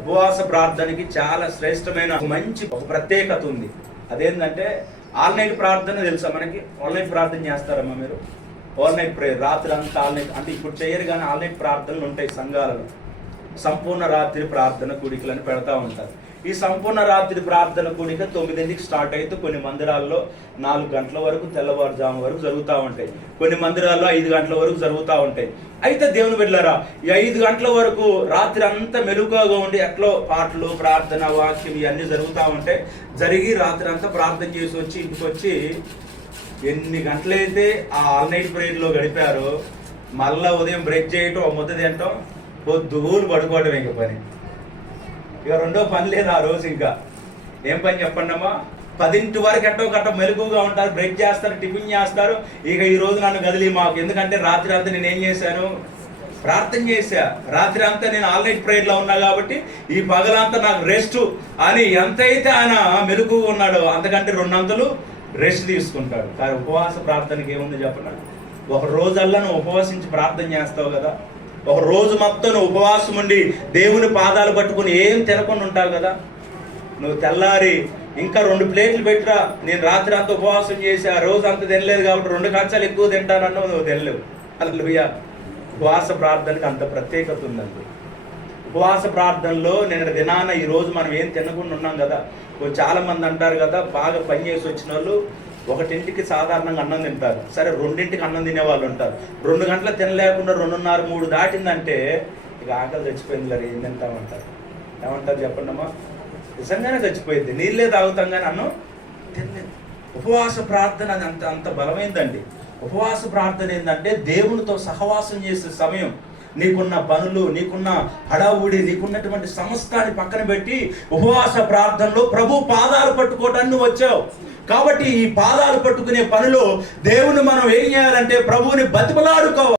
ఉపవాస ప్రార్థనకి చాలా శ్రేష్టమైన మంచి ఒక ప్రత్యేకత ఉంది. అదేంటంటే ఆల్ నైట్ ప్రార్థన తెలుసా మనకి? ఆల్ నైట్ ప్రార్థన చేస్తారమ్మా మీరు? ఆల్ నైట్ ప్రేయర్, రాత్రి అంతా ఆల్ నైట్, అంటే ఇప్పుడు చేయరు కానీ ఆల్ నైట్ ప్రార్థనలు ఉంటాయి సంఘాలలో. సంపూర్ణ రాత్రి ప్రార్థన కూడికలను పెడతా ఉంటారు. ఈ సంపూర్ణ రాత్రి ప్రార్థన కూడిక 9ంటికి స్టార్ట్ అయితే కొన్ని మందిరాల్లో 4 గంటల వరకు తెల్లవారుజాము వరకు జరుగుతూ ఉంటాయి. కొన్ని మందిరాల్లో 5 గంటల వరకు జరుగుతూ ఉంటాయి. అయితే దేవుని బిడ్డలారా, ఈ 5 గంటల వరకు రాత్రి అంతా మెలుగుగా ఉండి ఎట్లో పాటలు, ప్రార్థన, వాక్యం ఇవన్నీ జరుగుతూ ఉంటాయి. జరిగి రాత్రి అంతా ప్రార్థన చేసి వచ్చి ఇంటికి వచ్చి ఎన్ని గంటలైతే ఆ ఆల్ నైట్ ప్రేయర్లో గడిపారో మళ్ళా ఉదయం బ్రేక్ చేయటం, ముద్ద తినటం, పొద్దుగూలు పడుకోవడం ఇంక పని. ఇక రెండో పని లేదు ఆ రోజు. ఇంకా ఏం పని చెప్పండి అమ్మా? 10 వరకు ఎట్టో మెలుగుగా ఉంటారు, బ్రేక్ చేస్తారు, టిఫిన్ చేస్తారు. ఇక ఈ రోజు నన్ను గదిలి మాకు, ఎందుకంటే రాత్రి అంతా నేను ఏం చేశాను? ప్రార్థన చేశా. రాత్రి అంతా నేను ఆల్ నైట్ ప్రేయర్లో ఉన్నా కాబట్టి ఈ పగలంతా నాకు రెస్ట్ అని ఎంతైతే ఆయన మెలుగు ఉన్నాడో అంతకంటే 2 అంతలు రెస్ట్ తీసుకుంటాడు. కానీ ఉపవాస ప్రార్థనకి ఏముంది చెప్పండి? ఒక రోజల్లా నువ్వు ఉపవాసించి ప్రార్థన చేస్తావు కదా, ఒక రోజు మొత్తం నువ్వు ఉపవాసం ఉండి దేవుని పాదాలు పట్టుకుని ఏం తినకుండా ఉంటావు కదా. నువ్వు తెల్లారి ఇంకా 2 ప్లేట్లు పెట్టిరా, నేను రాత్రి అంతా ఉపవాసం చేసి ఆ రోజు అంత తినలేదు కాబట్టి 2 కంచాలు ఎక్కువ తింటానన్నావు, నువ్వు తినలేవు. హల్లెలూయా. ఉపవాస ప్రార్థనకి అంత ప్రత్యేకత ఉందండి. ఉపవాస ప్రార్థనలో నేను దినాన ఈ రోజు మనం ఏం తినకుండా ఉన్నాం కదా. చాలా మంది అంటారు కదా, బాగా పని చేసి వచ్చిన వాళ్ళు 1ంటికి సాధారణంగా అన్నం తింటారు. సరే 2ంటికి అన్నం తినే వాళ్ళు ఉంటారు. 2 గంటల తినలేకుండా 2:30, 3 దాటిందంటే ఇక ఆకలి చచ్చిపోయింది కదా, ఏం తింటామంటారు? ఏమంటారు చెప్పండి అమ్మా? నిజంగానే చచ్చిపోయింది. నీళ్ళే తాగుతాం కానీ అన్నం తినలేదు. ఉపవాస ప్రార్థన అది అంత బలమైందండి. ఉపవాస ప్రార్థన ఏంటంటే దేవునితో సహవాసం చేసే సమయం. నీకున్న పనులు, నీకున్న హడావుడి, నీకున్నటువంటి సమస్తాన్ని పక్కన పెట్టి ఉపవాస ప్రార్థనలో ప్రభు పాదాలు పట్టుకోవటాన్ని నువ్వు వచ్చావు. కాబట్టి ఈ పాదాలు పట్టుకునే పనిలో దేవుని మనం ఏం చేయాలంటే ప్రభువుని బతిమలాడుకోవాలి.